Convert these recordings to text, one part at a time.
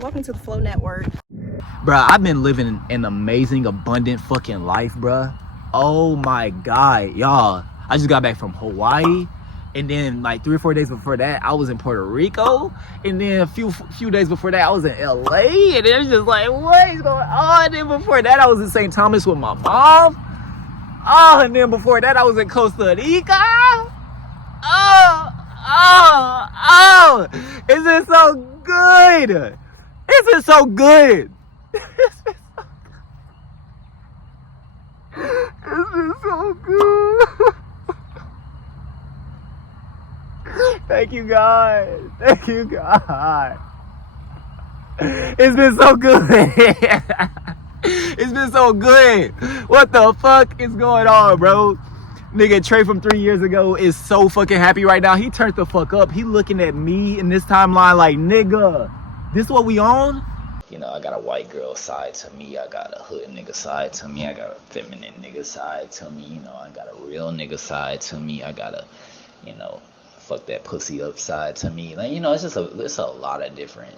Welcome to the Flow Network. Bruh, I've been living an amazing, abundant fucking life, bruh. Oh my God, y'all. I just got back from Hawaii. And then like 3 or 4 days before that, I was in Puerto Rico. And then a few days before that, I was in LA. And it's just like, what is going on? And then before that, I was in St. Thomas with my mom. Oh, and then before that, I was in Costa Rica. Oh. Is it so good? Is it so good? It's been so good. Thank you, God. Thank you, God. It's been so good. It's been so good. What the fuck is going on, bro? Nigga, Trei from 3 years ago is so fucking happy right now. He turned the fuck up. He looking at me in this timeline like, nigga, this what we on? You know, I got a white girl side to me. I got a hood nigga side to me. I got a feminine nigga side to me. You know, I got a real nigga side to me. I got a, you know, fuck that pussy up side to me. Like, you know, it's a lot of different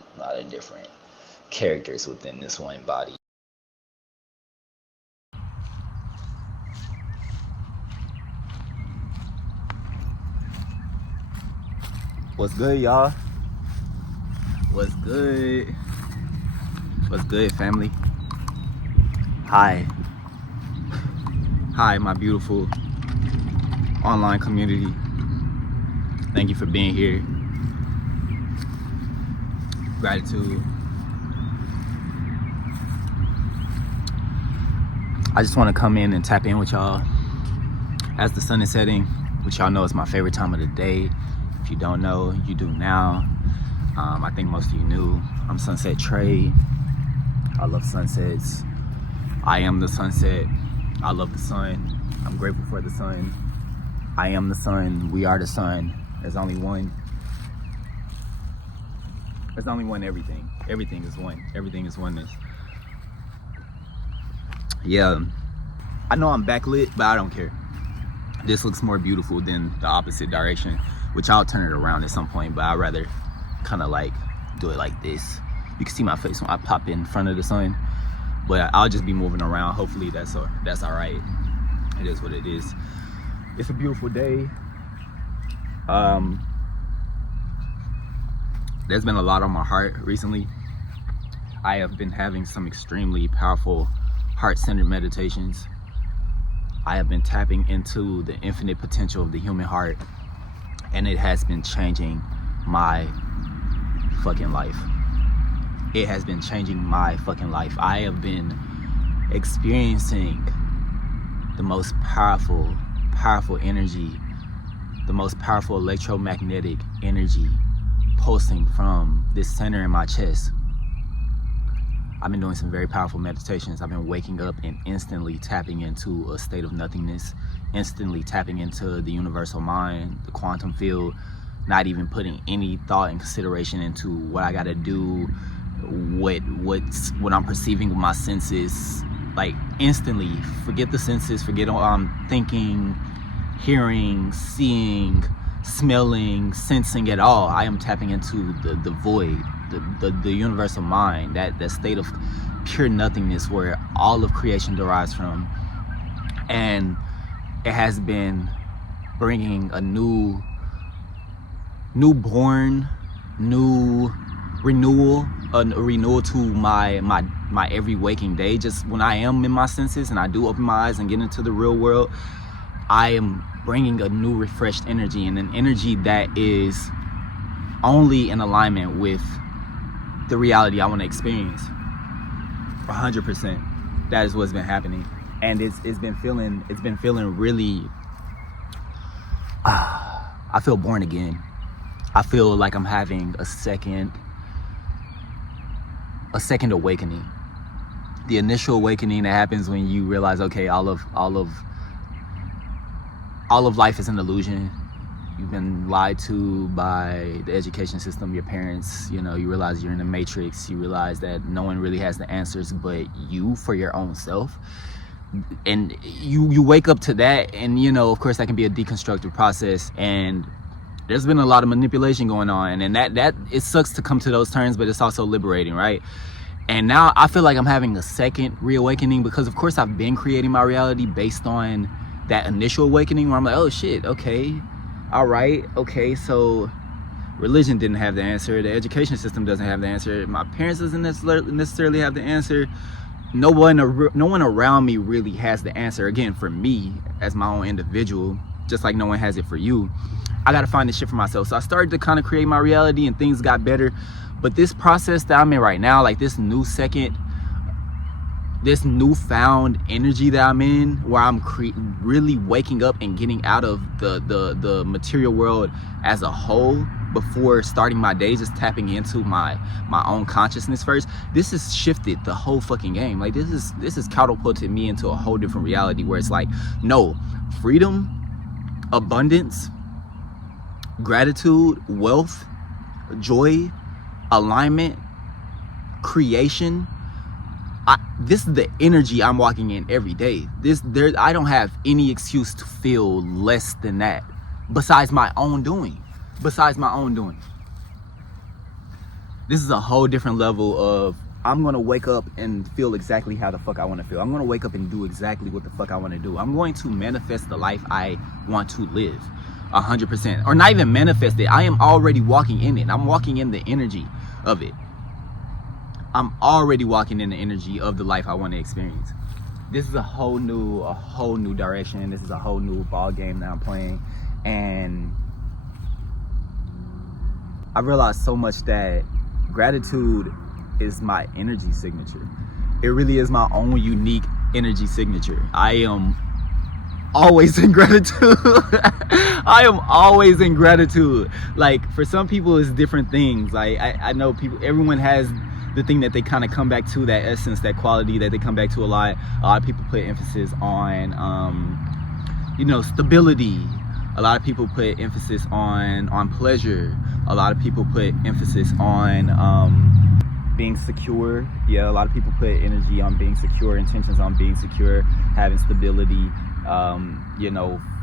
characters within this one body. What's good, y'all? What's good? What's good, family? Hi, my beautiful online community. Thank you for being here. Gratitude. I just want to come in and tap in with y'all as the sun is setting, which y'all know is my favorite time of the day. If you don't know, you do now. I think most of you knew. I'm Sunset Trei. I love sunsets. I am the sunset. I love the sun. I'm grateful for the sun. I am the sun. We are the sun. There's only one. There's only one everything. Everything is one. Everything is oneness. Yeah, I know I'm backlit, but I don't care. This looks more beautiful than the opposite direction, which I'll turn it around at some point, but I'd rather kind of like do it like this. You can see my face when I pop in front of the sun, but I'll just be moving around. Hopefully that's all right. It is what it is. It's a beautiful day. There's been a lot on my heart recently. I have been having some extremely powerful heart-centered meditations. I have been tapping into the infinite potential of the human heart, and it has been changing my fucking life. It has been changing my fucking life. I have been experiencing the most powerful energy, the most powerful electromagnetic energy pulsing from this center in my chest. I've been doing some very powerful meditations. I've been waking up and instantly tapping into a state of nothingness, instantly tapping into the universal mind, the quantum field, not even putting any thought and consideration into what I gotta do, what I'm perceiving with my senses. Like instantly, forget the senses, forget thinking, hearing, seeing, smelling, sensing at all. I am tapping into the void, the universal mind, that state of pure nothingness where all of creation derives from. And it has been bringing a new renewal to my every waking day. Just when I am in my senses and I do open my eyes and get into the real world, I am bringing a new refreshed energy, and an energy that is only in alignment with the reality I want to experience. 100%. That is what's been happening, and it's been feeling really. I feel born again. I feel like I'm having a second awakening. The initial awakening that happens when you realize, okay, all of life is an illusion. You've been lied to by the education system, your parents. You know, you realize you're in a matrix. You realize that no one really has the answers but you for your own self. And you wake up to that, and you know, of course, that can be a deconstructive process. And there's been a lot of manipulation going on, and that it sucks to come to those terms, but it's also liberating, right? And now I feel like I'm having a second reawakening, because of course I've been creating my reality based on that initial awakening where I'm like, oh shit, okay, all right, okay, so religion didn't have the answer, the education system doesn't have the answer, my parents doesn't necessarily have the answer, no one around me really has the answer. Again, for me as my own individual, just like no one has it for you, I gotta find this shit for myself. So I started to kind of create my reality, and things got better. But this process that I'm in right now, like this newfound energy that I'm in, where I'm really waking up and getting out of the material world as a whole before starting my day, just tapping into my own consciousness first. This has shifted the whole fucking game. Like this is catapulted me into a whole different reality where it's like, no, freedom, abundance, gratitude, wealth, joy, alignment, creation. This is the energy I'm walking in every day. I don't have any excuse to feel less than that, besides my own doing. This is a whole different level of, I'm gonna wake up and feel exactly how the fuck I want to feel. I'm gonna wake up and do exactly what the fuck I want to do. I'm going to manifest the life I want to live 100%, or not even manifest it. I am already walking in it. I'm walking in the energy of it. I'm already walking in the energy of the life I want to experience. This is a whole new direction. This is a whole new ball game that I'm playing, and I realized so much that gratitude is my energy signature. It really is my own unique energy signature. I am always in gratitude. I am always in gratitude. Like, for some people it's different things. Like I know people, everyone has the thing that they kind of come back to, that essence, that quality that they come back to a lot. A lot of people put emphasis on stability. A lot of people put emphasis on pleasure. A lot of people put emphasis on being secure. Yeah, a lot of people put energy on being secure, intentions on being secure, having stability,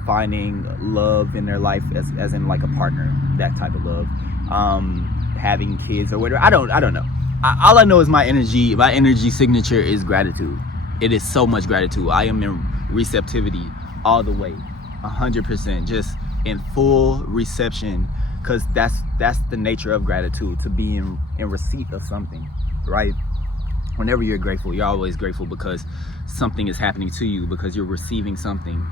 finding love in their life as in like a partner, that type of love, having kids or whatever. I don't know. All I know is my energy signature is gratitude. It is so much gratitude. I am in receptivity all the way, 100%, just in full reception, because that's the nature of gratitude, to be in receipt of something, right? Whenever you're grateful, you're always grateful because something is happening to you, because you're receiving something.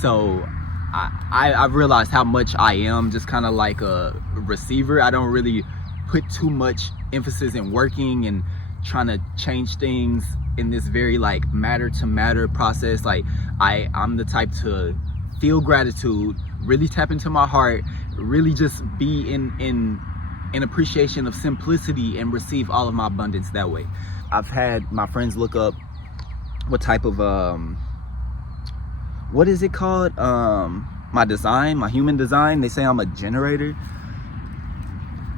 So I've realized how much I am just kind of like a receiver. I don't really put too much emphasis in working and trying to change things in this very like matter to matter process. Like I'm the type to feel gratitude, really tap into my heart, really just be in appreciation of simplicity, and receive all of my abundance that way. I've had my friends look up what type of what is it called, my design, my human design. They say I'm a generator.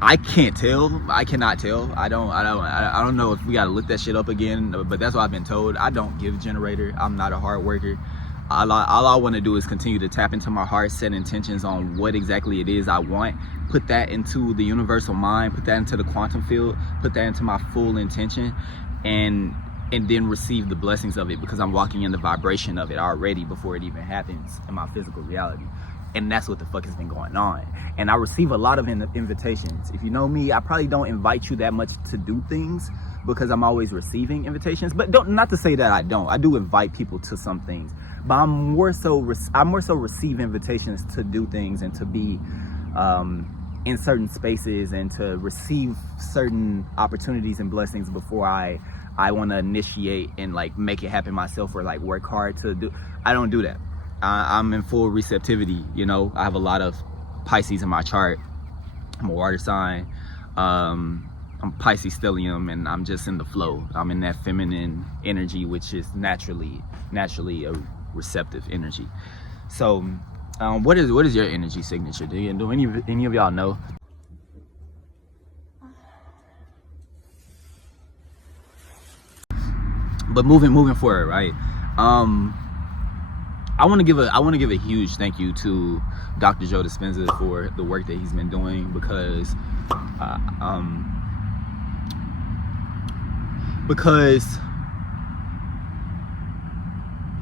I can't tell. I cannot tell. I don't know if we gotta look that shit up again, but that's what I've been told. I don't give generator. I'm not a hard worker. All I want to do is continue to tap into my heart, set intentions on what exactly it is I want, put that into the universal mind, put that into the quantum field, put that into my full intention, and then receive the blessings of it, because I'm walking in the vibration of it already before it even happens in my physical reality. And that's what the fuck has been going on. And I receive a lot of invitations. If you know me, I probably don't invite you that much to do things, because I'm always receiving invitations. But not to say that I don't. I do invite people to some things, but I more so receive invitations to do things and to be in certain spaces and to receive certain opportunities and blessings before I want to initiate and like make it happen myself, or like work hard to do. I don't do that. I'm in full receptivity. I have a lot of Pisces in my chart. I'm a water sign. I'm Pisces stellium, and I'm just in the flow. I'm in that feminine energy, which is naturally a receptive energy. So what is your energy signature? Do any of y'all know? But moving forward, right? I want to give a huge thank you to Dr. Joe Dispenza for the work that he's been doing, because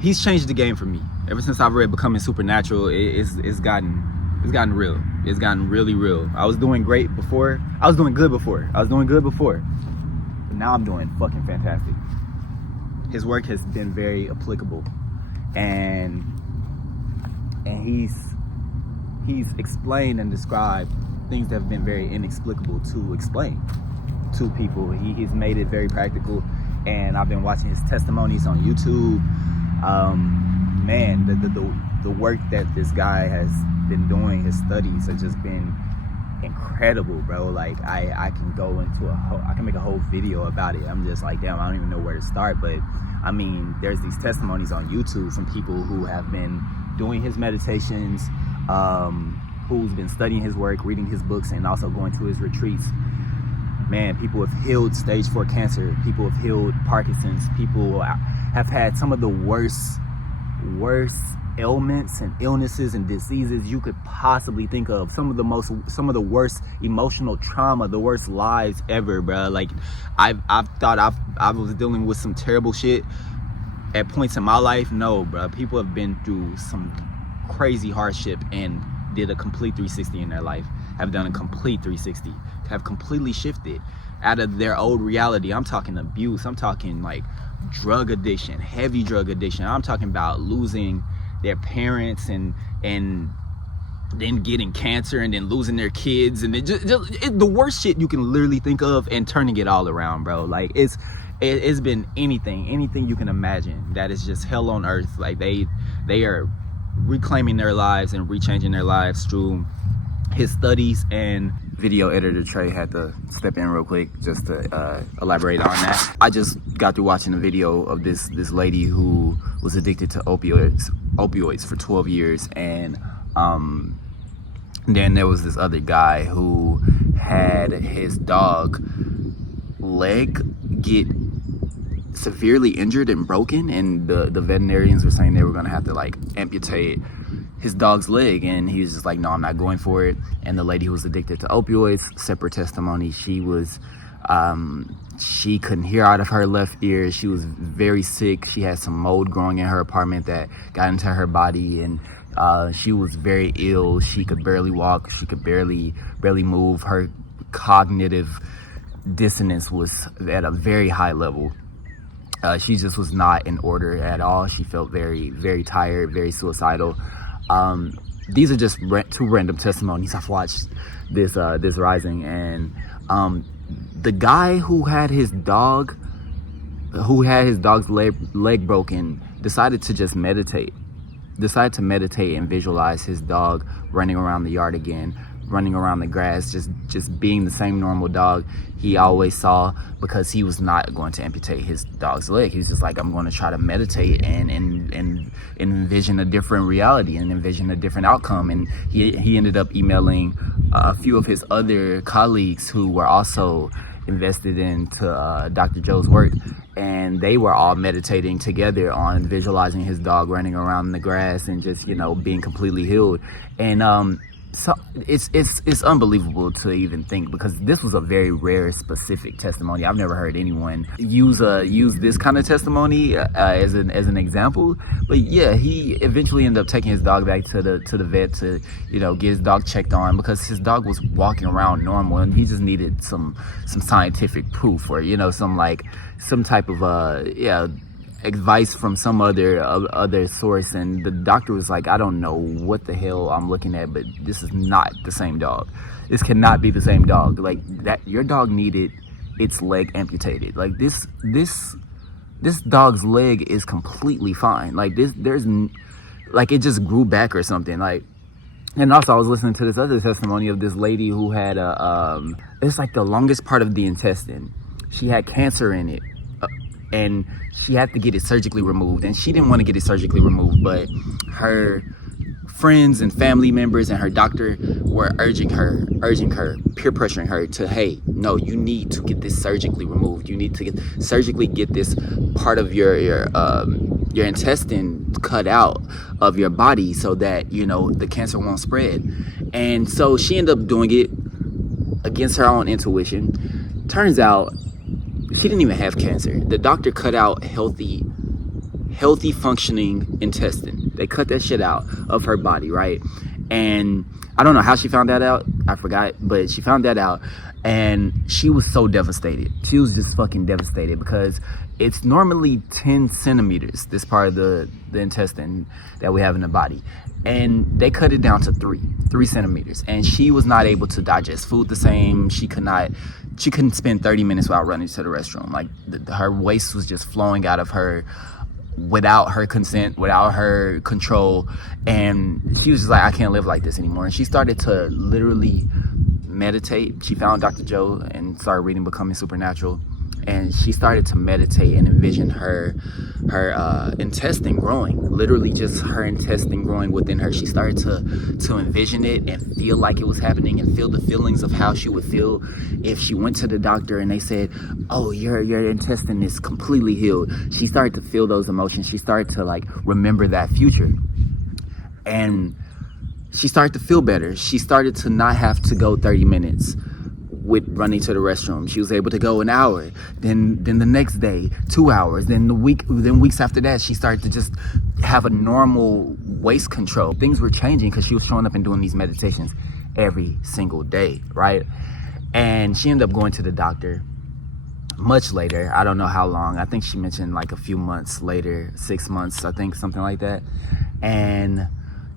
he's changed the game for me. Ever since I've read Becoming Supernatural, it's gotten real. It's gotten really real. I was doing great before. I was doing good before. But now I'm doing fucking fantastic. His work has been very applicable, and he's explained and described things that have been very inexplicable to explain to people. He's made it very practical, and I've been watching his testimonies on YouTube. Man, the work that this guy has been doing, his studies have just been incredible, bro. Like I can go into I can make a whole video about it. I'm just like, damn, I don't even know where to start. But I mean, there's these testimonies on YouTube from people who have been doing his meditations, who's been studying his work, reading his books, and also going to his retreats. Man, people have healed stage 4 cancer. People have healed Parkinson's. People have had some of the worst ailments and illnesses and diseases you could possibly think of. Some of the worst emotional trauma, the worst lives ever, bro. Like I've thought I was dealing with some terrible shit at points in my life. No, bro. People have been through some crazy hardship and did a complete 360 in their life. Have done a complete 360. Have completely shifted out of their old reality. I'm talking abuse. I'm talking like drug addiction, heavy drug addiction. I'm talking about losing their parents and then getting cancer and then losing their kids, and the worst shit you can literally think of, and turning it all around, bro. Like it's been anything you can imagine that is just hell on earth. Like they are reclaiming their lives and rechanging their lives through his studies. And video editor Trei had to step in real quick just to elaborate on that. I just got through watching a video of this lady who was addicted to opioids for 12 years, and then there was this other guy who had his dog leg get severely injured and broken, and the veterinarians were saying they were gonna have to like amputate his dog's leg, and he was just like, no, I'm not going for it. And the lady who was addicted to opioids, separate testimony, she couldn't hear out of her left ear. She was very sick. She had some mold growing in her apartment that got into her body, and she was very ill. She could barely walk. She could barely move. Her cognitive dissonance was at a very high level. She just was not in order at all. She felt very, very tired, very suicidal. These are just two random testimonies. I've watched this rising, and the guy who had his dog's leg broken decided to meditate and visualize his dog running around the yard again, running around the grass, just being the same normal dog he always saw, because he was not going to amputate his dog's leg. He was just like, I'm going to try to meditate and envision a different reality and envision a different outcome. And he ended up emailing a few of his other colleagues who were also invested into Dr. Joe's work, and they were all meditating together on visualizing his dog running around the grass and just, being completely healed. And so it's unbelievable to even think, because this was a very rare, specific testimony. I've never heard anyone use this kind of testimony as an example. But yeah, he eventually ended up taking his dog back to the vet to get his dog checked on, because his dog was walking around normal, and he just needed some scientific proof, or some type of advice from some other source. And the doctor was like, I don't know what the hell I'm looking at, but this is not the same dog. This cannot be the same dog. Like that, your dog needed its leg amputated. Like this dog's leg is completely fine. Like there's it just grew back or something. Like, and also I was listening to this other testimony of this lady who had it's like the longest part of the intestine. She had cancer in it. And she had to get it surgically removed, and she didn't want to get it surgically removed, but her friends and family members and her doctor were urging her, peer pressuring her to, hey, no, you need to get this surgically removed. You need to surgically get this part of your your intestine cut out of your body so that, you know, the cancer won't spread. And so she ended up doing it against her own intuition. Turns out she didn't even have cancer. The doctor cut out healthy functioning intestine. They cut that shit out of her body, right? And I don't know how she found that out. I forgot, but she found that out, and she was so devastated. She was just fucking devastated because it's normally 10 centimeters, this part of the intestine that we have in the body. And they cut it down to 3 centimeters. And she was not able to digest food the same. She couldn't spend 30 minutes without running to the restroom. Like her waste was just flowing out of her without her consent, without her control. And she was just like, I can't live like this anymore. And she started to literally meditate. She found Dr. Joe and started reading Becoming Supernatural. And she started to meditate and envision her intestine growing, literally just her intestine growing within her. She started to envision it and feel like it was happening, and feel the feelings of how she would feel if she went to the doctor and they said, oh, your intestine is completely healed. She started to feel those emotions. She started to like remember that future, and she started to feel better. She started to not have to go 30 minutes with running to the restroom. She was able to go an hour, then the next day 2 hours, then weeks after that she started to just have a normal waist control. Things were changing because she was showing up and doing these meditations every single day, right? And she ended up going to the doctor much later. I don't know how long. I think she mentioned like a few months later, 6 months, I think, something like that. And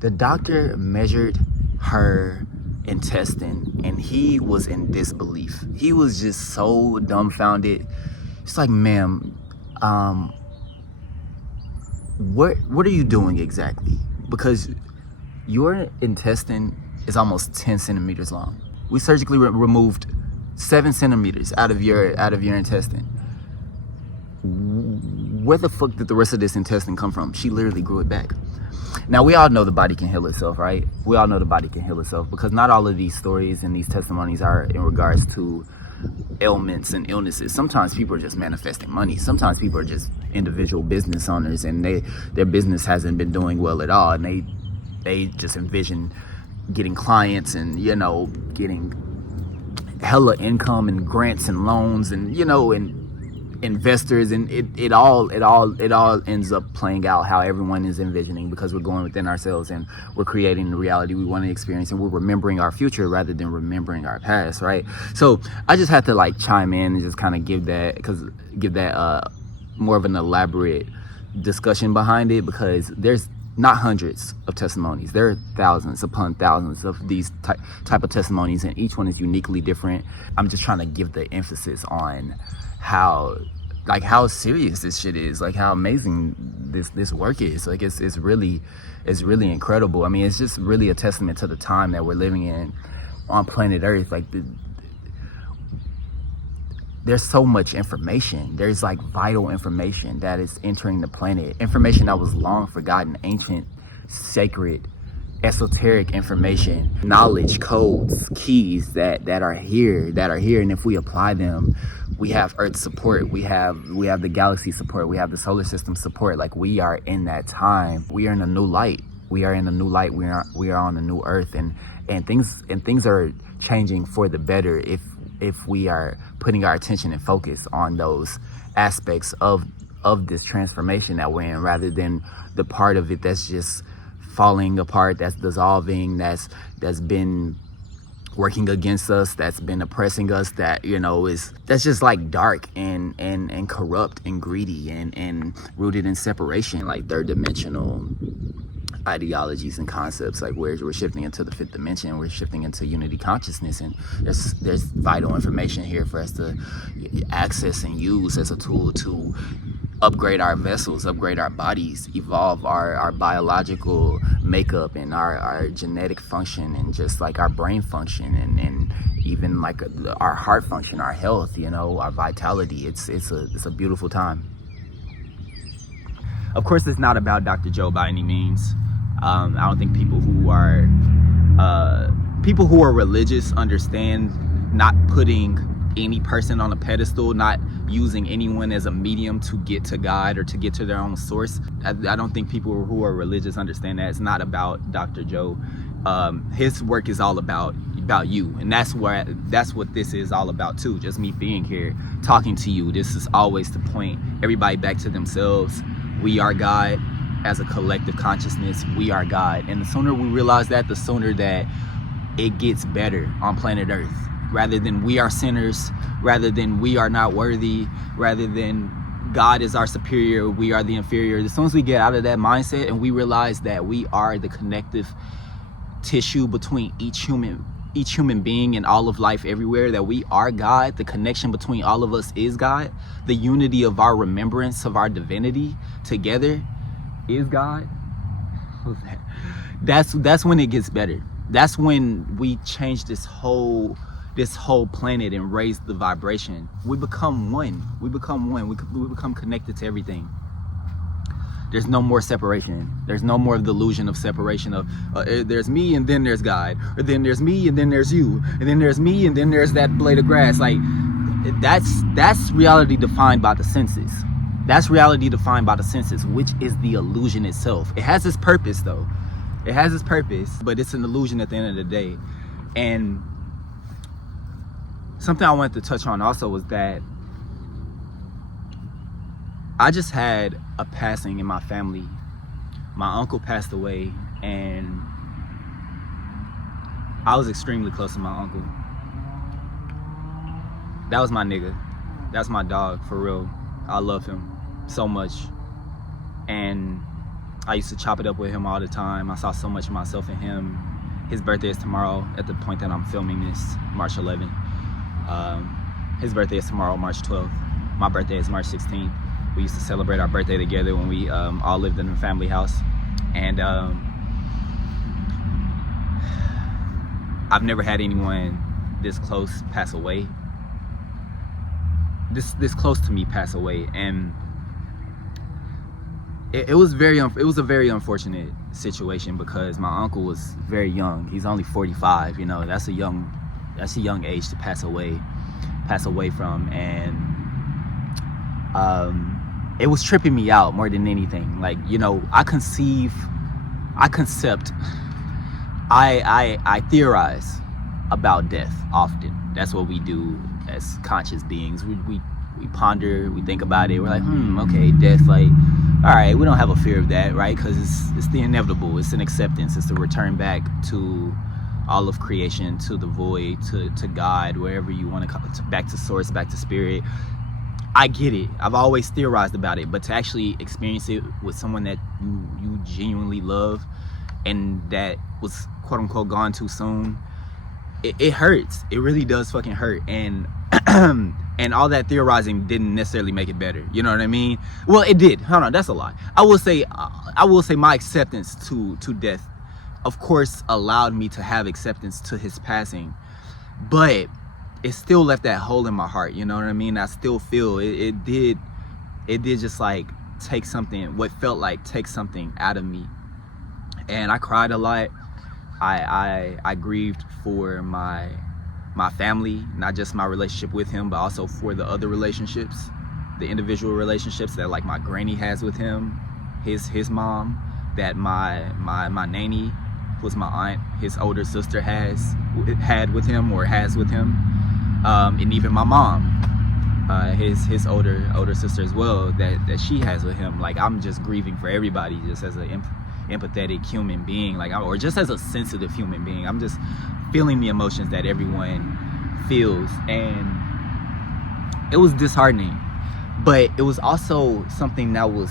the doctor measured her intestine and he was in disbelief. He was just so dumbfounded. It's like, ma'am, what are you doing exactly? Because your intestine is almost 10 centimeters long. We surgically removed 7 centimeters out of your intestine. Where the fuck did the rest of this intestine come from? She literally grew it back. Now, we all know the body can heal itself, right? We all know the body can heal itself, because not all of these stories and these testimonies are in regards to ailments and illnesses. Sometimes people are just manifesting money. Sometimes people are just individual business owners and their business hasn't been doing well at all, and they just envision getting clients and, you know, getting hella income and grants and loans and, you know, and investors, and it all ends up playing out how everyone is envisioning, because we're going within ourselves and we're creating the reality we want to experience, and we're remembering our future rather than remembering our past, right? So I just had to like chime in and just kind of give that more of an elaborate discussion behind it, because there's not hundreds of testimonies. There are thousands upon thousands of these type of testimonies, and each one is uniquely different. I'm just trying to give the emphasis on how serious this shit is, like how amazing this work is. Like it's really incredible. I mean, it's just really a testament to the time that we're living in on planet Earth. Like there's so much information. There's like vital information that is entering the planet, information that was long forgotten, ancient, sacred, esoteric information, knowledge, codes, keys that are here, and if we apply them, we have Earth support, we have the galaxy support, we have the solar system support. Like, we are in that time. We are in a new light. We are on a new Earth, and things are changing for the better if we are putting our attention and focus on those aspects of this transformation that we're in, rather than the part of it that's just falling apart, that's dissolving, that's been working against us, that's been oppressing us, that, you know, that's just like dark and corrupt and greedy and rooted in separation, like third dimensional ideologies and concepts. Like we're shifting into the fifth dimension, we're shifting into unity consciousness, and there's vital information here for us to access and use as a tool to upgrade our vessels, upgrade our bodies, evolve our biological makeup and our genetic function, and just like our brain function, and even like our heart function, our health, you know, our vitality. It's a beautiful time. Of course, it's not about Dr. Joe by any means. I don't think people who are religious understand not putting any person on a pedestal, not using anyone as a medium to get to God or to get to their own source. I don't think people who are religious understand that. It's not about Dr. Joe. His work is all about you, and that's what this is all about too. Just me being here talking to you. This is always to point everybody back to themselves. We are God. As a collective consciousness, we are God, and the sooner we realize that, the sooner that it gets better on planet Earth. Rather than we are sinners, rather than we are not worthy, rather than God is our superior, we are the inferior. As soon as we get out of that mindset and we realize that we are the connective tissue between each human being and all of life everywhere, that we are God, the connection between all of us is God, the unity of our remembrance of our divinity together is God. That's when it gets better. That's when we change this whole planet and raise the vibration. We become one. We become connected to everything. There's no more separation. There's no more delusion of separation of there's me and then there's God, or then there's me and then there's you, and then there's me and then there's that blade of grass. Like that's reality defined by the senses. That's reality defined by the senses, which is the illusion itself. It has its purpose though. It has its purpose, but it's an illusion at the end of the day. And something I wanted to touch on also was that I just had a passing in my family. My uncle passed away, and I was extremely close to my uncle. That was my nigga. That's my dog, for real. I love him so much, and I used to chop it up with him all the time. I saw so much of myself in him. His birthday is tomorrow at the point that I'm filming this, March 11th. His birthday is tomorrow, March 12th. My birthday is March 16th. We used to celebrate our birthday together when we all lived in a family house. And I've never had anyone this close pass away. This close to me pass away, and it was a very unfortunate situation because my uncle was very young. He's only 45. You know, that's a young age to pass away from, and it was tripping me out more than anything. Like, you know, I theorize about death often. That's what we do as conscious beings. We ponder, we think about it. We're like, okay, death, like, all right, we don't have a fear of that, right? Because it's the inevitable. It's an acceptance. It's a return back to all of creation, to the void, to God, wherever you want to come, back to source, back to spirit. I get it. I've always theorized about it, but to actually experience it with someone that you genuinely love and that was quote unquote gone too soon, it hurts. It really does fucking hurt. And and all that theorizing didn't necessarily make it better. You know what I mean? Well, it did. Hold on, that's a lie. I will say my acceptance to death, of course, allowed me to have acceptance to his passing, but it still left that hole in my heart. You know what I mean? I still feel it did just like take something, what felt like take something out of me. And I cried a lot. I grieved for my family, not just my relationship with him, but also for the other relationships, the individual relationships that like my granny has with him, his mom, that my nanny, who's my aunt, his older sister had with him or has with him, and even my mom, his older sister as well, that she has with him. Like, I'm just grieving for everybody, just as an empathetic human being, like, or just as a sensitive human being. I'm just feeling the emotions that everyone feels, and it was disheartening, but it was also something that was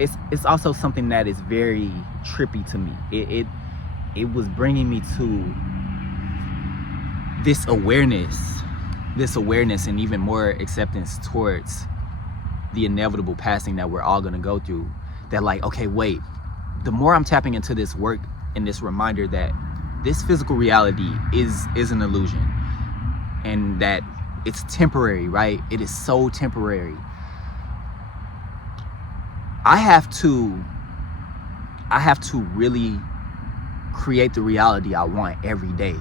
it's also something that is very trippy to me. It was bringing me to this awareness and even more acceptance towards the inevitable passing that we're all going to go through. That, like, okay, wait, the more I'm tapping into this work and this reminder that this physical reality is an illusion, and that it's temporary, right? It is so temporary. I have to really create the reality I want every day.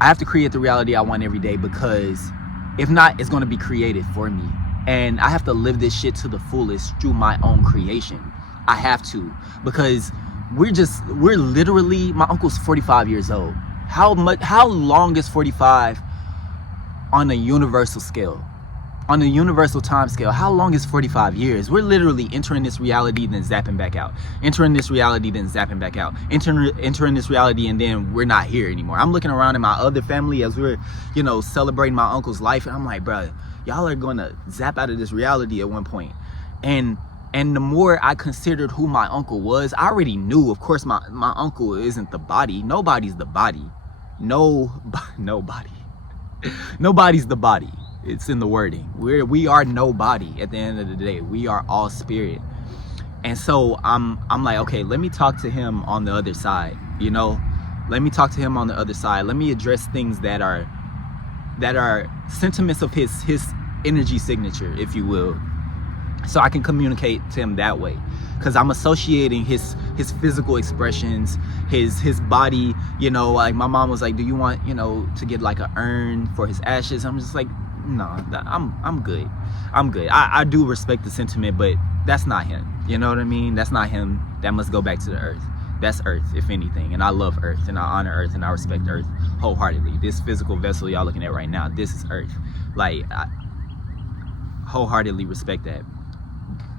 I have to create the reality I want every day, because If not, it's going to be created for me. And I have to live this shit to the fullest through my own creation. I have to, because we're literally, my uncle's 45 years old. How long is 45 on a universal scale? On a universal time scale, how long is 45 years? We're literally entering this reality, then zapping back out. Entering this reality, then zapping back out. Entering this reality, and then we're not here anymore. I'm looking around at my other family as we're, celebrating my uncle's life, and I'm like, bro, y'all are gonna zap out of this reality at one point. And the more I considered who my uncle was, I already knew, of course, my uncle isn't the body. Nobody's the body. Nobody. Nobody's the body. It's in the wording. We are nobody at the end of the day. We are all spirit. And so I'm like, okay, let me talk to him on the other side. Let me talk to him on the other side. Let me address things that are sentiments of his energy signature, if you will, so I can communicate to him that way. Because I'm associating his physical expressions, his body. Like my mom was like, do you want to get like an urn for his ashes? I'm just like, no, I'm good. I do respect the sentiment, but that's not him. You know what I mean? That's not him. That must go back to the earth. That's earth, if anything. And I love earth, and I honor earth, and I respect earth wholeheartedly. This physical vessel y'all looking at right now, this is earth. Like, I wholeheartedly respect that.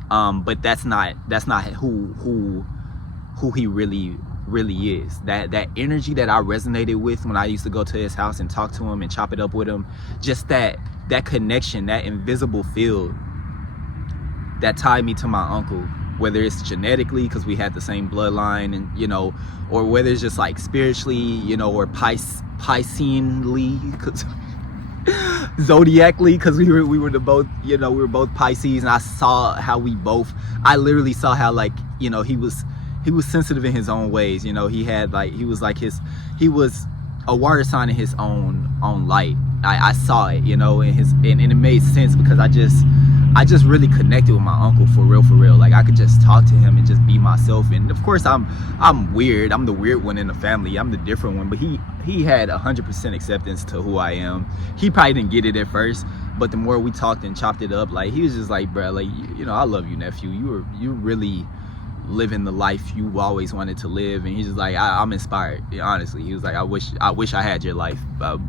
But that's not who he really is. That energy that I resonated with when I used to go to his house and talk to him and chop it up with him, just that connection, that invisible field that tied me to my uncle, whether it's genetically because we had the same bloodline, and or whether it's just like spiritually, or Pisceanly, because zodiacally, because we were both Pisces, and I literally saw how, like, he was sensitive in his own ways. He was a water sign in his own light. I saw it, and it made sense because I just really connected with my uncle for real. Like, I could just talk to him and just be myself. And of course I'm weird. I'm the weird one in the family. I'm the different one, but he had 100% acceptance to who I am. He probably didn't get it at first, but the more we talked and chopped it up, like, he was just like, bro, like, I love you, nephew. You really living the life you always wanted to live. And he's just like, I'm inspired. Honestly, he was like, I wish I had your life. But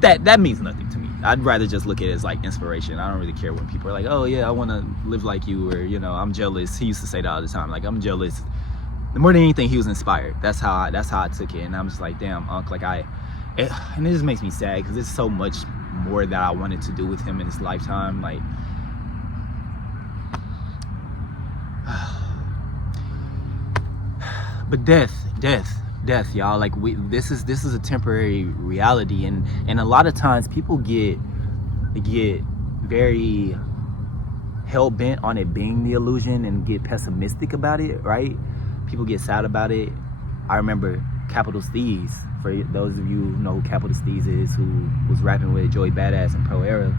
that means nothing to me. I'd rather just look at it as like inspiration. I don't really care when people are like, oh yeah, I want to live like you, or I'm jealous. He used to say that all the time, like, I'm jealous. More than anything, he was inspired. That's how I took it. And I'm just like, damn, Unc, like, and it just makes me sad because there's so much more that I wanted to do with him in his lifetime. Like, but death, y'all. Like, this is a temporary reality, and a lot of times people get very hell-bent on it being the illusion and get pessimistic about it, right? People get sad about it. I remember Capital Steez, for those of you who know who Capital Steez is, who was rapping with Joey Badass in Pro Era.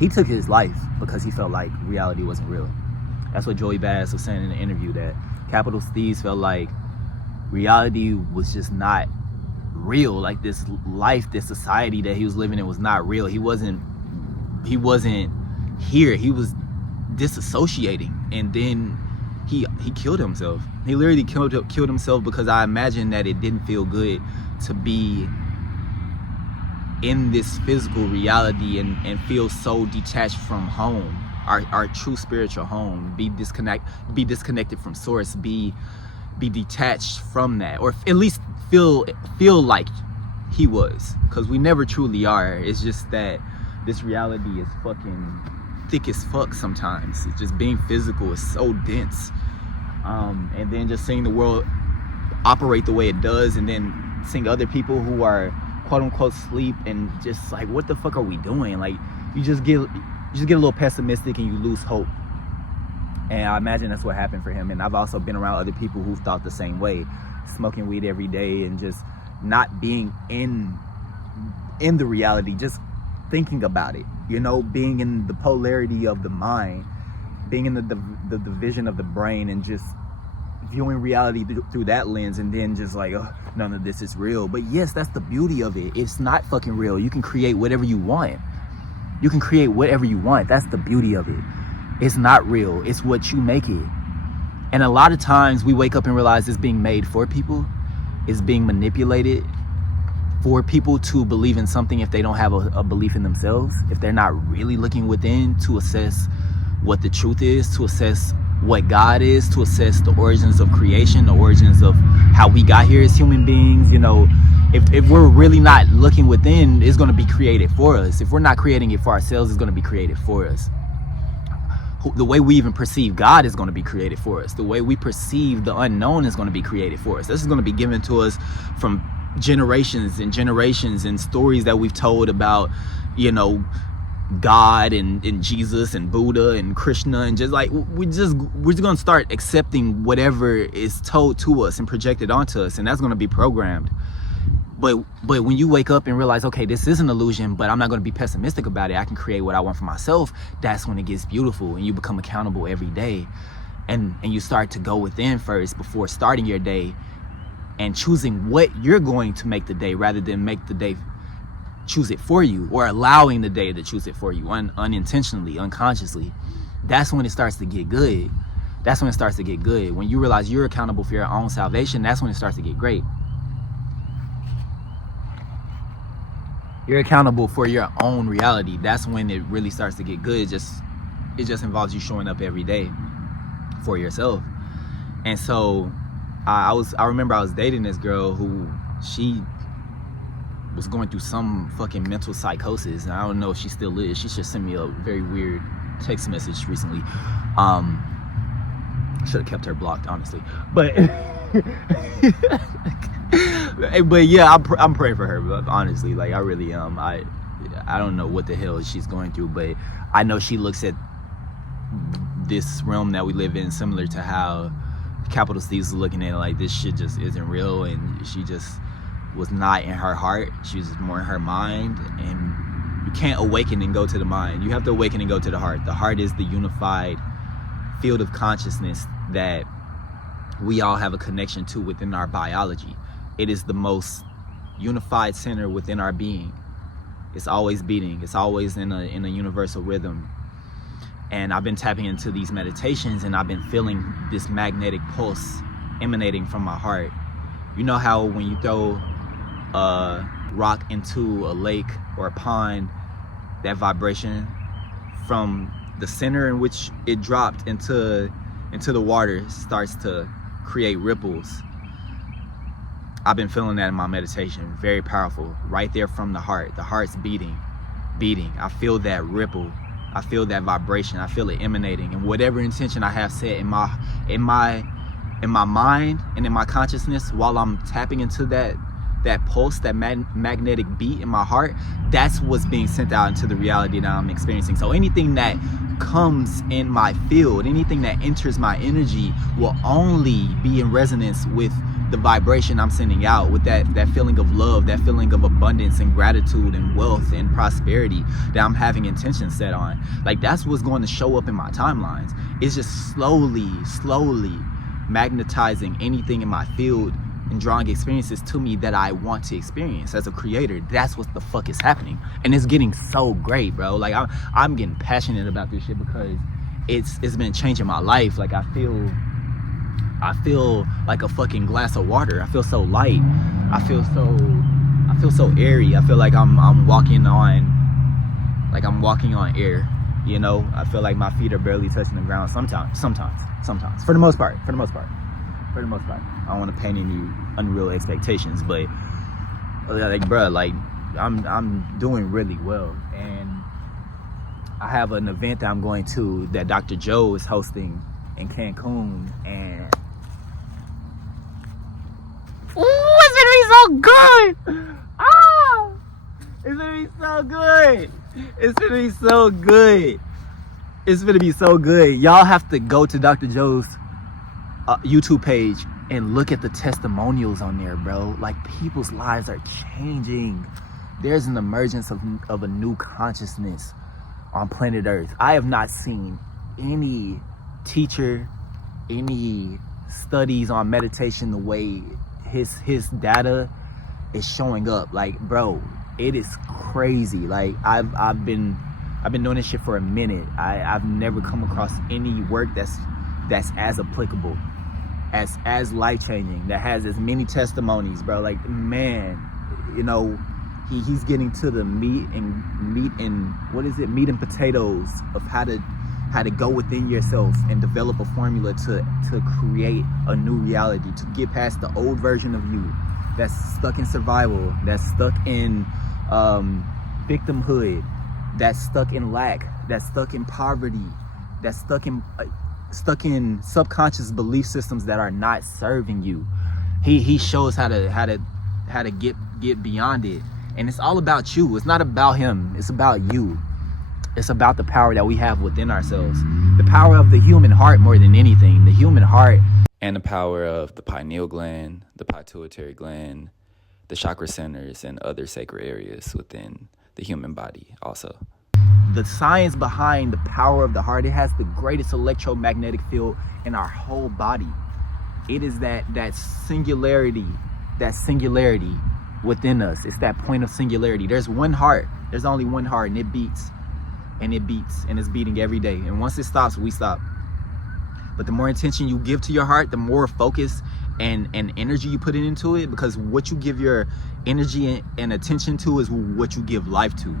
He took his life because he felt like reality wasn't real. That's what Joey Badass was saying in the interview, that Capital Steez felt like reality was just not real. Like, this life, this society that he was living in was not real. He wasn't here. He was disassociating, and then he killed himself. He literally killed himself because I imagine that it didn't feel good to be in this physical reality and feel so detached from home, our true spiritual home. Be disconnected from source. Be detached from that, or at least feel like he was, because we never truly are. It's just that this reality is fucking thick as fuck sometimes. It's just being physical is so dense, and then just seeing the world operate the way it does, and then seeing other people who are quote unquote asleep, and just like, what the fuck are we doing? Like, you just get a little pessimistic and you lose hope. And I imagine that's what happened for him. And I've also been around other people who thought the same way, smoking weed every day and just not being in the reality, just thinking about it, being in the polarity of the mind, being in the division of the brain, and just viewing reality through that lens, and then just like, oh, none of this is real. But yes, that's the beauty of it. It's not fucking real. You can create whatever you want. You can create whatever you want. That's the beauty of it. It's not real. It's what you make it. And a lot of times we wake up and realize it's being made for people. It's being manipulated for people to believe in something if they don't have a belief in themselves, if they're not really looking within to assess what the truth is, to assess what God is, to assess the origins of creation, the origins of how we got here as human beings. You know, if we're really not looking within, it's going to be created for us. If we're not creating it for ourselves, it's going to be created for us. The way we even perceive God is going to be created for us. The way we perceive the unknown is going to be created for us. This is going to be given to us from generations and generations, and stories that we've told about, you know, God and Jesus and Buddha and Krishna, and just like we're just gonna start accepting whatever is told to us and projected onto us, and that's gonna be programmed. But when you wake up and realize, okay, this is an illusion, but I'm not gonna be pessimistic about it, I can create what I want for myself, that's when it gets beautiful, and you become accountable every day, and you start to go within first before starting your day and choosing what you're going to make the day, rather than make the day choose it for you, or allowing the day to choose it for you unintentionally, unconsciously. That's when it starts to get good. That's when it starts to get good. When you realize you're accountable for your own salvation, that's when it starts to get great. You're accountable for your own reality. That's when it really starts to get good. It just involves you showing up every day for yourself. And so I remember I was dating this girl who, she was going through some fucking mental psychosis, and I don't know if she still is. She just sent me a very weird text message recently. Should have kept her blocked, honestly, but but yeah, I'm praying for her, but honestly, like, I really I don't know what the hell she's going through, but I know she looks at this realm that we live in similar to how Capital Steve's looking at it, like, this shit just isn't real, and she just was not in her heart. She was more in her mind, and you can't awaken and go to the mind. You have to awaken and go to the heart. The heart is the unified field of consciousness that we all have a connection to within our biology. It is the most unified center within our being. It's always beating. It's always in a universal rhythm. And I've been tapping into these meditations, and I've been feeling this magnetic pulse emanating from my heart. You know how when you throw a rock into a lake or a pond, that vibration from the center in which it dropped into the water starts to create ripples. I've been feeling that in my meditation. Very powerful. Right there from the heart. The heart's beating. I feel that ripple. I feel that vibration. I feel it emanating. And whatever intention I have set in my mind and in my consciousness, while I'm tapping into that pulse, that magnetic beat in my heart, that's what's being sent out into the reality that I'm experiencing. So anything that comes in my field, anything that enters my energy, will only be in resonance with the vibration I'm sending out, with that feeling of love, that feeling of abundance and gratitude and wealth and prosperity that I'm having intention set on. Like, that's what's going to show up in my timelines. It's just slowly magnetizing anything in my field and drawing experiences to me that I want to experience as a creator. That's what the fuck is happening, and it's getting so great, bro. Like, I'm getting passionate about this shit because it's been changing my life. Like, I feel like a fucking glass of water. I feel so light. I feel so airy. I feel like I'm walking on air. You know, I feel like my feet are barely touching the ground sometimes. For the most part. I don't want to paint any unreal expectations, but like, bro, like, I'm doing really well, and I have an event that I'm going to that Dr. Joe is hosting in Cancun, and it's gonna be so good. It's gonna be so good. It's gonna be so good. Y'all have to go to Dr. Joe's YouTube page and look at the testimonials on there, bro. Like, people's lives are changing. There's an emergence of a new consciousness on planet Earth. I have not seen any teacher, any studies on meditation, the way his data is showing up, like, bro, it is crazy. Like, I've been doing this shit for a minute. I've never come across any work that's as applicable, as life-changing, that has as many testimonies, bro. Like, man, you know, he's getting to the meat and what is it, meat and potatoes of how to go within yourself and develop a formula to create a new reality, to get past the old version of you that's stuck in survival, that's stuck in victimhood, that's stuck in lack, that's stuck in poverty, that's stuck in subconscious belief systems that are not serving you. He shows how to get beyond it. And it's all about you. It's not about him. It's about you. It's about the power that we have within ourselves. The power of the human heart more than anything. The human heart. And the power of the pineal gland, the pituitary gland, the chakra centers, and other sacred areas within the human body also. The science behind the power of the heart, it has the greatest electromagnetic field in our whole body. It is that singularity within us. It's that point of singularity. There's one heart. There's only one heart, and it beats. And it beats. And it's beating every day. And once it stops, we stop. But the more intention you give to your heart, the more focus and energy you put into it, because what you give your energy and attention to is what you give life to.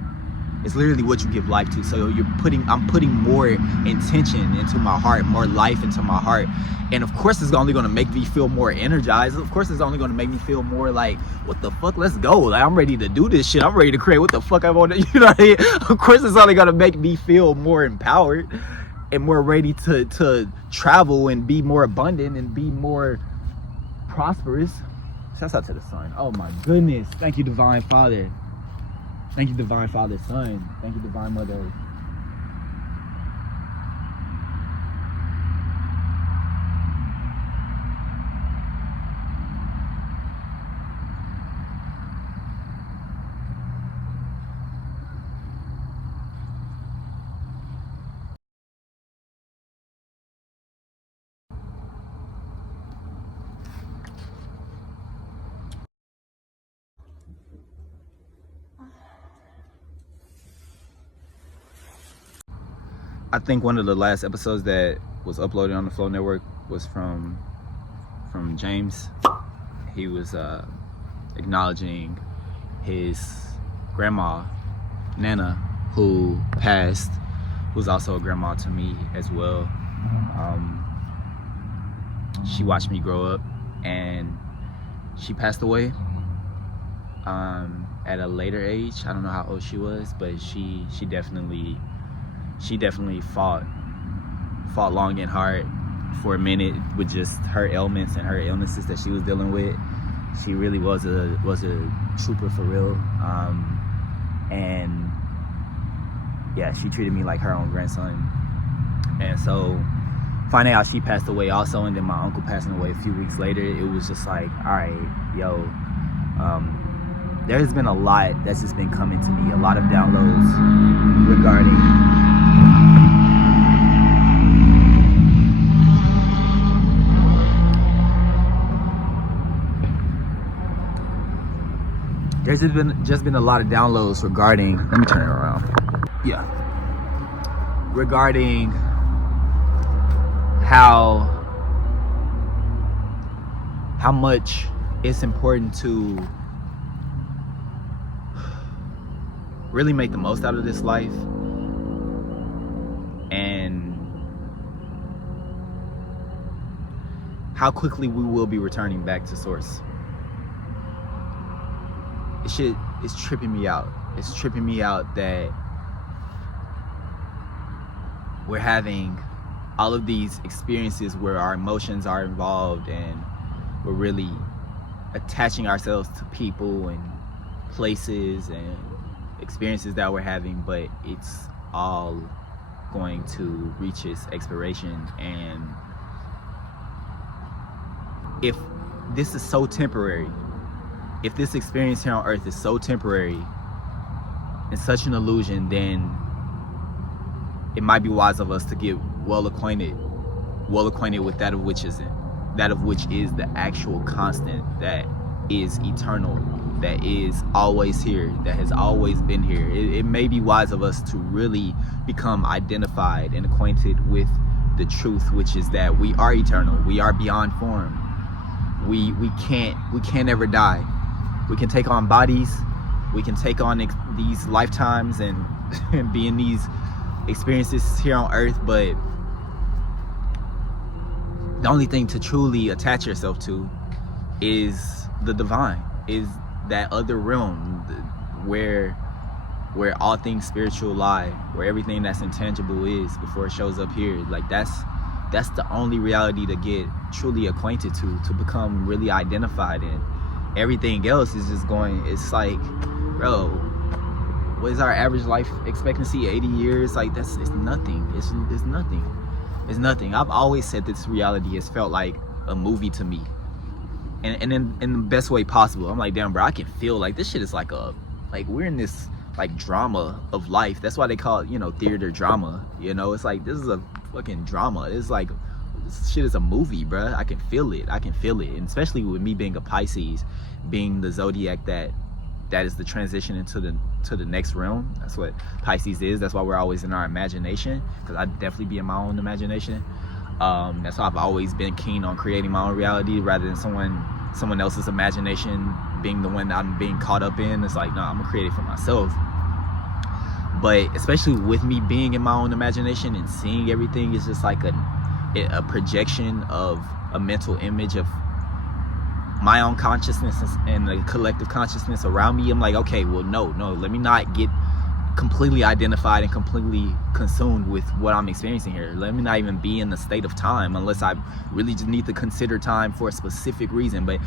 It's literally what you give life to. So I'm putting more intention into my heart, more life into my heart. And of course it's only gonna make me feel more energized. Of course it's only gonna make me feel more like, what the fuck, let's go. Like, I'm ready to do this shit. I'm ready to create what the fuck I want to, you know what I mean? Of course it's only gonna make me feel more empowered and more ready to travel and be more abundant and be more prosperous. Shouts out to the sun. Oh my goodness. Thank you, Divine Father. Thank you, Divine Father, Son. Thank you, Divine Mother. I think one of the last episodes that was uploaded on the Flow Network was from James. He was acknowledging his grandma, Nana, who passed, who's also a grandma to me as well. She watched me grow up, and she passed away at a later age. I don't know how old she was, but she definitely fought long and hard for a minute with just her ailments and her illnesses that she was dealing with. She really was a trooper for real. And yeah, she treated me like her own grandson. And so finding out she passed away also, and then my uncle passing away a few weeks later, it was just like, all right, yo, there's been a lot that's just been coming to me, a lot of downloads regarding there's just been a lot of downloads regarding, let me turn it around. Yeah. Regarding how much it's important to really make the most out of this life, and how quickly we will be returning back to source. It's tripping me out. It's tripping me out that we're having all of these experiences where our emotions are involved, and we're really attaching ourselves to people and places and experiences that we're having, but it's all going to reach its expiration. And if this is so temporary, if this experience here on earth is so temporary and such an illusion, then it might be wise of us to get well acquainted with that of which isn't. that of which is the actual constant, that is eternal, that is always here, that has always been here. It may be wise of us to really become identified and acquainted with the truth, which is that we are eternal, we are beyond form. We can't ever die. We can take on bodies, we can take on these lifetimes and be in these experiences here on earth, but the only thing to truly attach yourself to is the divine, is that other realm where all things spiritual lie, where everything that's intangible is before it shows up here. Like that's the only reality to get truly acquainted to become really identified in. Everything else is just going, it's like, bro, what is our average life expectancy? 80 years? Like it's nothing. It's nothing. It's nothing. I've always said this reality has felt like a movie to me, and in the best way possible. I'm like, damn, bro, I can feel like this shit is like we're in this like drama of life. That's why they call it, theater drama. It's like, this is a fucking drama. It's like, this shit is a movie, bro. I can feel it. And especially with me being a Pisces, being the zodiac that is the transition into the next realm. That's what Pisces is. That's why we're always in our imagination, because I definitely be in my own imagination. That's why I've always been keen on creating my own reality rather than someone else's imagination being the one that I'm being caught up in. It's like, no, I'm gonna create it for myself. But especially with me being in my own imagination and seeing everything, is just like a projection of a mental image of my own consciousness and the collective consciousness around me. I'm like, okay, well, no, let me not get completely identified and completely consumed with what I'm experiencing here. Let me not even be in the state of time unless I really just need to consider time for a specific reason. But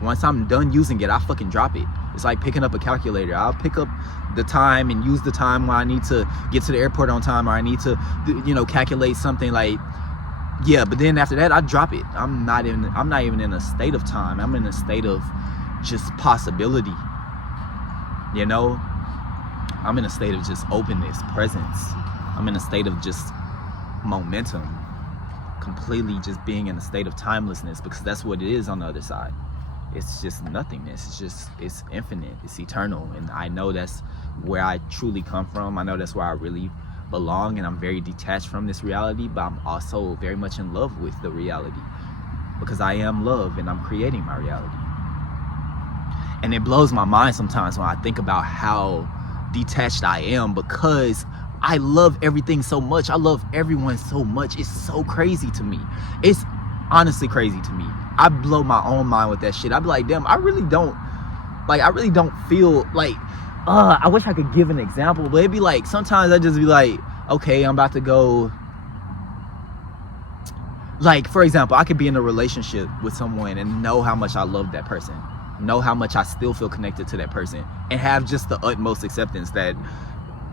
once I'm done using it, I fucking drop it. It's like picking up a calculator. I'll pick up the time and use the time when I need to get to the airport on time, or I need to, calculate something, like, yeah, but then after that, I drop it. I'm not even in a state of time. I'm in a state of just possibility. I'm in a state of just openness, presence. I'm in a state of just momentum. Completely just being in a state of timelessness, because that's what it is on the other side. It's just nothingness. It's infinite. It's eternal. And I know that's where I truly come from. I know that's where I really belong, and I'm very detached from this reality, but I'm also very much in love with the reality, because I am love and I'm creating my reality. And it blows my mind sometimes when I think about how detached I am, because I love everything so much. I love everyone so much. It's so crazy to me. It's honestly crazy to me. I blow my own mind with that shit. I be like, damn, I really don't feel like, I wish I could give an example, but it'd be like, sometimes I just be like, okay, I'm about to go, like, for example, I could be in a relationship with someone and know how much I love that person, know how much I still feel connected to that person, and have just the utmost acceptance that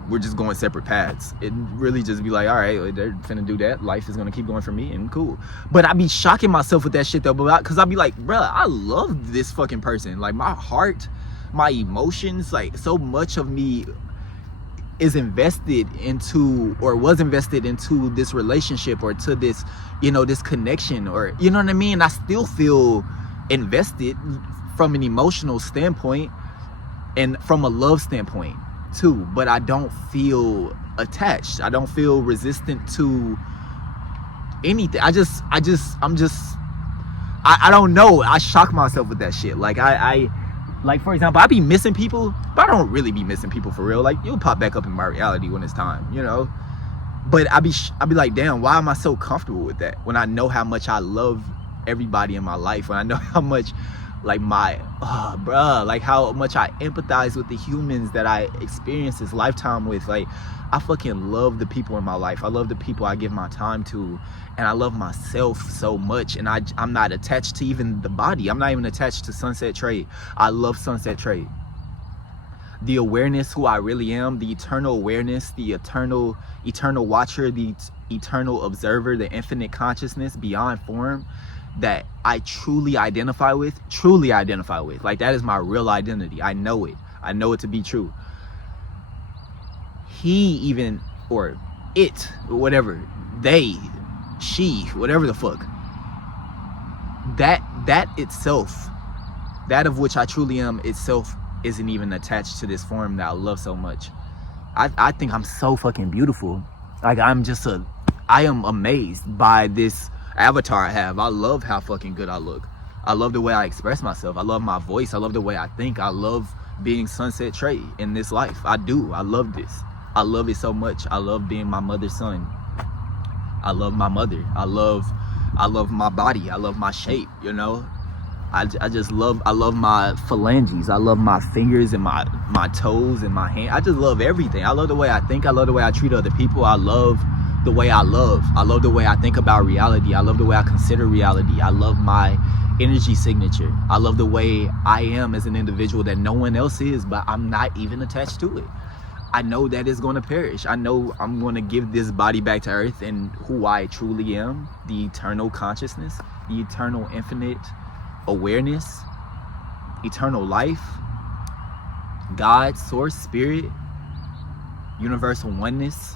we're just going separate paths. It really just be like, all right, they're finna do that, life is gonna keep going for me, and cool. But I be shocking myself with that shit though, because I be like, bruh, I love this fucking person. Like, my heart, my emotions, like, so much of me is invested into, or was invested into, this relationship, or to this, this connection, or, you know what I mean? I still feel invested from an emotional standpoint and from a love standpoint too, but I don't feel attached. I don't feel resistant to anything. I don't know. I shock myself with that shit. Like, like, for example, I be missing people, but I don't really be missing people for real. Like, you'll pop back up in my reality when it's time, But I be like, damn, why am I so comfortable with that? When I know how much I love everybody in my life, when I know how much, like, like, how much I empathize with the humans that I experience this lifetime with. Like, I fucking love the people in my life. I love the people I give my time to, and I love myself so much. And I'm not attached to even the body. I'm not even attached to Sunset Trei. I love Sunset Trei. The awareness, who I really am, the eternal awareness, the eternal watcher, the eternal observer, the infinite consciousness beyond form, that I truly identify with. Like, that is my real identity. I know it to be true. He even, or it, whatever, they, she, whatever the fuck, that itself, that of which I truly am itself, isn't even attached to this form that I love so much. I think I'm so fucking beautiful. Like, I am amazed by this avatar I have. I love how fucking good I look. I love the way I express myself. I love my voice. I love the way I think. I love being Sunset Trei in this life. I do. I love this. I love it so much. I love being my mother's son. I love my mother. I love my body. I love my shape, you know? I love my phalanges. I love my fingers and my toes and my hand. I just love everything. I love the way I think. I love the way I treat other people. I love the way I love. I love the way I think about reality. I love the way I consider reality. I love my energy signature. I love the way I am as an individual that no one else is, but I'm not even attached to it. I know that it's going to perish. I know I'm going to give this body back to earth, and who I truly am, the eternal consciousness, the eternal infinite awareness, eternal life, God, source, spirit, universal oneness.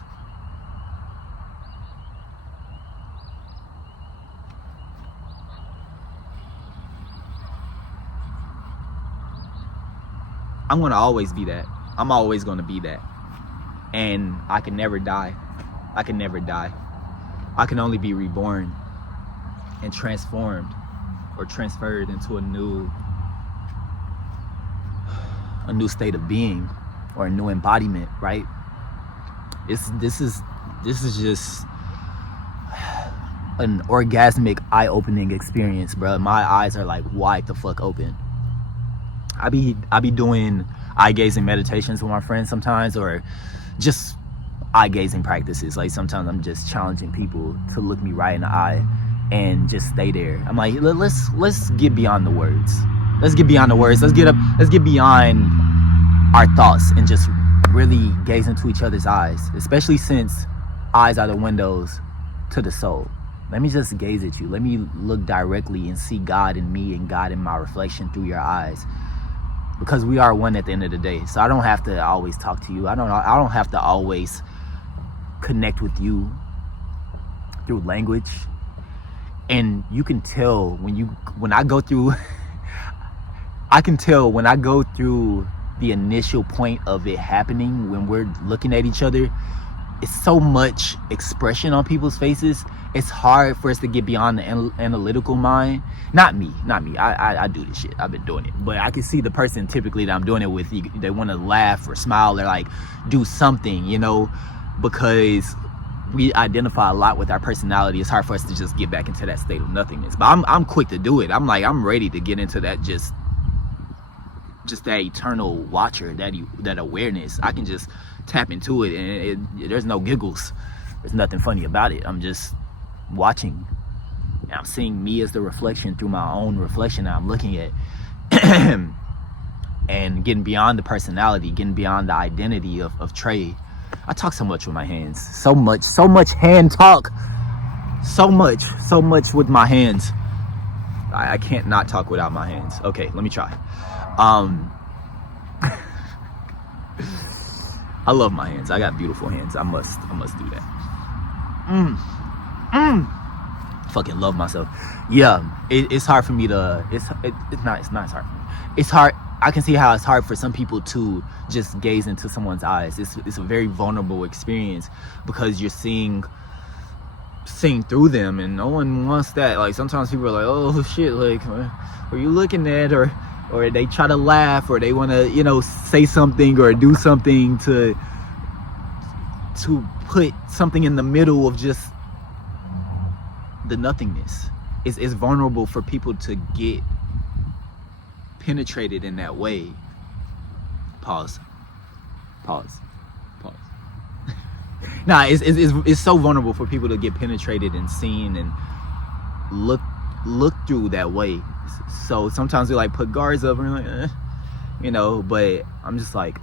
I'm going to always be that. I'm always going to be that. And I can never die. I can never die. I can only be reborn and transformed or transferred into a new state of being or a new embodiment, right? This is just an orgasmic, eye-opening experience, bro. My eyes are like wide the fuck open. I be doing eye-gazing meditations with my friends sometimes, or just eye-gazing practices. Like, sometimes I'm just challenging people to look me right in the eye and just stay there. I'm like, let's get beyond the words. Let's get beyond the words. Let's get beyond our thoughts and just really gaze into each other's eyes, especially since eyes are the windows to the soul. Let me just gaze at you. Let me look directly and see God in me and God in my reflection through your eyes. Because we are one at the end of the day. So I don't have to always talk to you. I don't have to always connect with you through language. And you can tell when I go through I can tell when I go through the initial point of it happening, when we're looking at each other, it's so much expression on people's faces. It's hard for us to get beyond the analytical mind. Not me. I do this shit. I've been doing it. But I can see the person typically that I'm doing it with, they want to laugh or smile or like do something, you know, because we identify a lot with our personality. It's hard for us to just get back into that state of nothingness. But I'm quick to do it. I'm ready to get into that just that eternal watcher, that awareness. I can just tap into it, and there's no giggles. There's nothing funny about it. I'm just watching, and I'm seeing me as the reflection through my own reflection that I'm looking at, and getting beyond the personality, getting beyond the identity of Trei. I talk so much with my hands, so much hand talk, so much with my hands. I can't not talk without my hands. Okay, let me try. I love my hands. I got beautiful hands. I must do that. Fucking love myself. Yeah, it's hard for me to. It's not hard for me. It's hard. I can see how it's hard for some people to just gaze into someone's eyes. It's a very vulnerable experience because you're seeing through them, and no one wants that. Like, sometimes people are like, oh shit, like, what are you looking at? Or they try to laugh, or they want to, you know, say something or do something to put something in the middle of just the nothingness. It's vulnerable for people to get penetrated in that way. Pause. Nah, it's so vulnerable for people to get penetrated and seen and look through that way. So sometimes we like put guards up and we're like, you know, but I'm just like,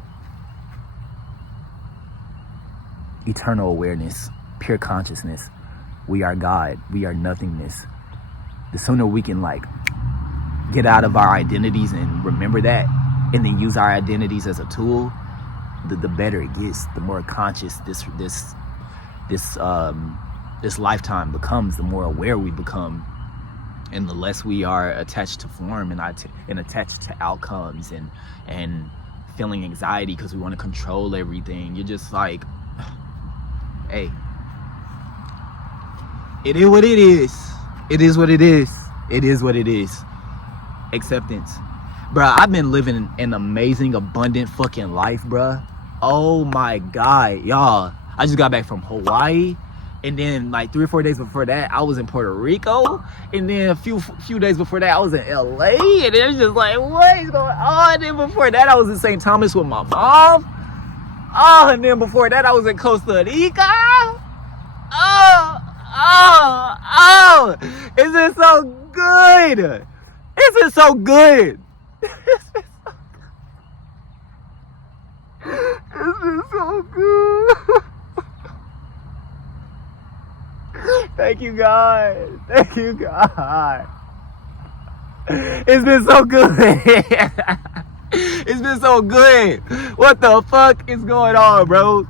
eternal awareness, pure consciousness. We are God. We are nothingness. The sooner we can like get out of our identities and remember that, and then use our identities as a tool, the better it gets. The more conscious this lifetime becomes, the more aware we become. And the less we are attached to form and attached to outcomes and feeling anxiety because we want to control everything, you're just like, hey, it is what it is. It is what it is. It is what it is. Acceptance. Bruh, I've been living an amazing, abundant fucking life, bruh. Oh my God, y'all. I just got back from Hawaii. And then like 3 or 4 days before that, I was in Puerto Rico. And then a few days before that, I was in LA. And it was just like, what is going on? And then before that, I was in St. Thomas with my mom. Oh, and then before that, I was in Costa Rica. Oh, is it so good? Is it so good? This is so good. Thank you, God. Thank you, God. It's been so good. It's been so good. What the fuck is going on, bro?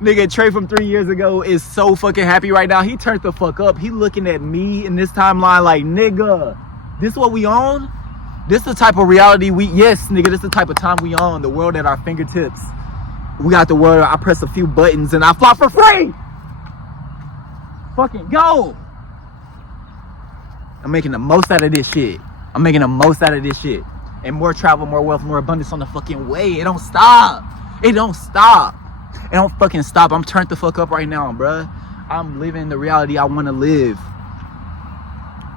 Nigga, Trei from 3 years ago is so fucking happy right now. He turned the fuck up. He looking at me in this timeline like, nigga, this what we on? This the type of reality yes, nigga, this the type of time we on. The world at our fingertips. We got the world. I press a few buttons and I fly for free. Fucking go. I'm making the most out of this shit. I'm making the most out of this shit. And more travel, more wealth, more abundance on the fucking way. It don't stop. It don't stop. It don't fucking stop. I'm turned the fuck up right now, bruh. I'm living the reality I want to live.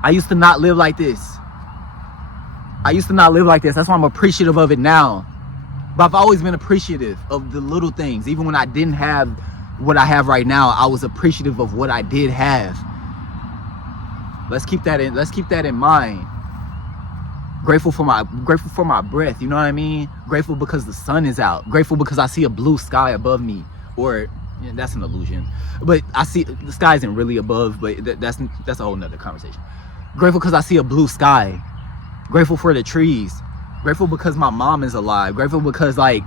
I used to not live like this. That's why I'm appreciative of it now. But I've always been appreciative of the little things. Even when I didn't have what I have right now, I was appreciative of what I did have. Let's keep that in mind. Grateful for my breath, you know what I mean? Grateful because the sun is out. Grateful because I see a blue sky above me. Or yeah, that's an illusion. But I see the sky isn't really above, but that's a whole nother conversation. Grateful because I see a blue sky. Grateful for the trees. Grateful because my mom is alive. Grateful because like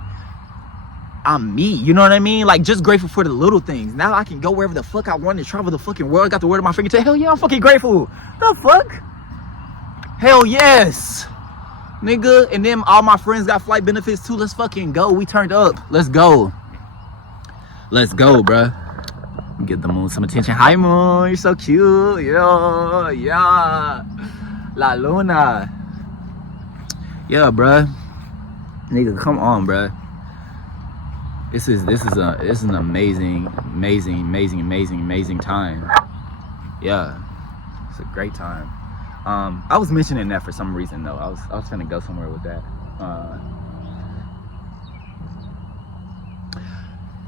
I'm me, you know what I mean? Like just grateful for the little things. Now I can go wherever the fuck I want to travel the fucking world. I got the word at my fingertips. Hell yeah, I'm fucking grateful. The fuck? Hell yes, nigga. And then all my friends got flight benefits too. Let's fucking go. We turned up. Let's go. Let's go, bruh. Give the moon some attention. Hi, moon. You're so cute. Yeah. La Luna. Yeah, bruh. Nigga, come on, bruh. This is an amazing time. Yeah. It's a great time. I was mentioning that for some reason though. I was trying to go somewhere with that.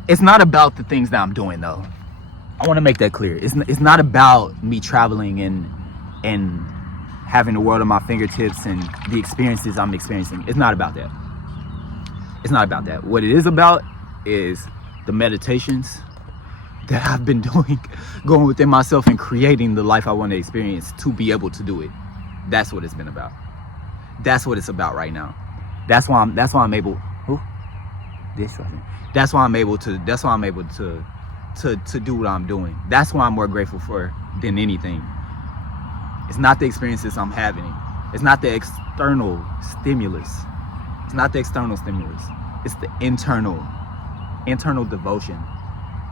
It's not about the things that I'm doing though. I want to make that clear. It's not about me traveling and having the world at my fingertips and the experiences I'm experiencing. It's not about that. It's not about that. What it is about is the meditations that I've been doing, going within myself and creating the life I want to experience to be able to do it. That's what it's been about. That's what it's about right now. That's why I'm able. Who? That's why I'm able to do what I'm doing. That's what I'm more grateful for than anything. It's not the experiences I'm having. It's not the external stimulus. It's the internal devotion.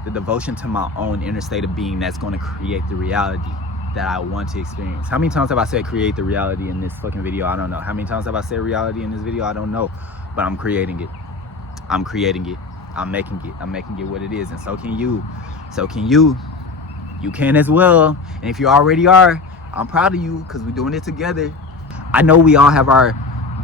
The devotion to my own inner state of being that's going to create the reality that I want to experience. How many times have I said create the reality in this fucking video? I don't know. How many times have I said reality in this video? I don't know. But I'm creating it. I'm making it what it is. And so can you. You can as well. And if you already are, I'm proud of you because we're doing it together. I know we all have our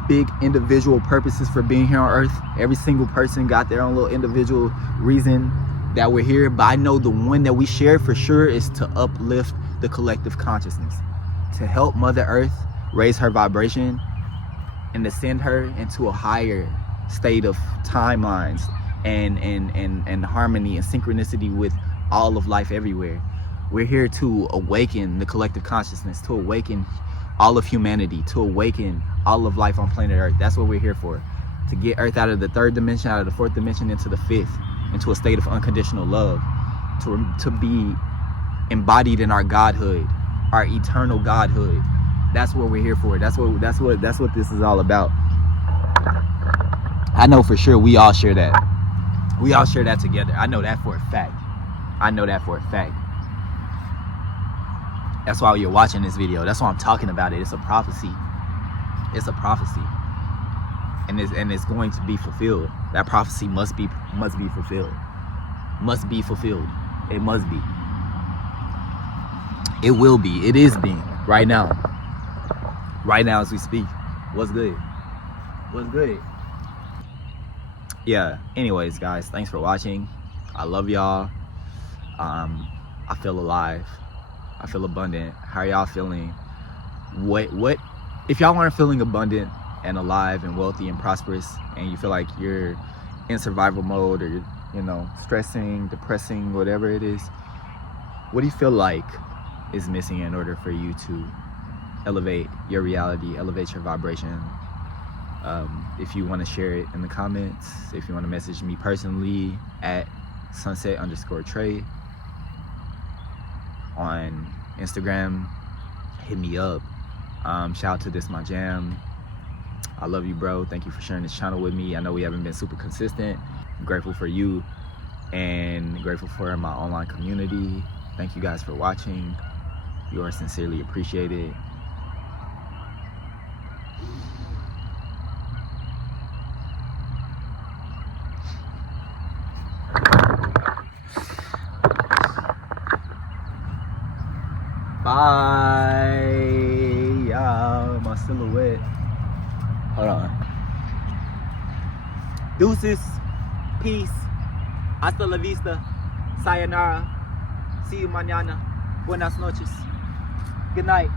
big individual purposes for being here on earth. Every single person got their own little individual reason that we're here, but I know the one that we share for sure is to uplift the collective consciousness, to help Mother Earth raise her vibration and to send her into a higher state of timelines and harmony and synchronicity with all of life everywhere. We're here to awaken the collective consciousness, to awaken all of humanity, to awaken all of life on planet Earth. That's what we're here for. To get Earth out of the third dimension, out of the fourth dimension, into the fifth, into a state of unconditional love, to be embodied in our godhood, our eternal godhood, That's what we're here for. That's what this is all about. I know for sure we all share that. We all share that together. I know that for a fact. That's why you're watching this video. That's why I'm talking about it. It's a prophecy. And it's going to be fulfilled. That prophecy must be fulfilled. Must be fulfilled. It must be. It will be. It is being right now. Right now as we speak. What's good? Yeah, anyways guys, thanks for watching. I love y'all. I feel alive. I feel abundant. How are y'all feeling? What if y'all aren't feeling abundant and alive and wealthy and prosperous, and you feel like you're in survival mode, or you're, you know, stressing, depressing, whatever it is, what do you feel like is missing in order for you to elevate your reality, elevate your vibration? If you want to share it in the comments, if you want to message me personally at sunset_Trei on Instagram, hit me up. Shout out to ThisMyJam. I love you, bro. Thank you for sharing this channel with me. I know we haven't been super consistent. I'm grateful for you and grateful for my online community. Thank you guys for watching. You are sincerely appreciated. Bye. Yeah, my silhouette. Hold on. Deuces. Peace. Hasta la vista. Sayonara. See you mañana. Buenas noches. Good night.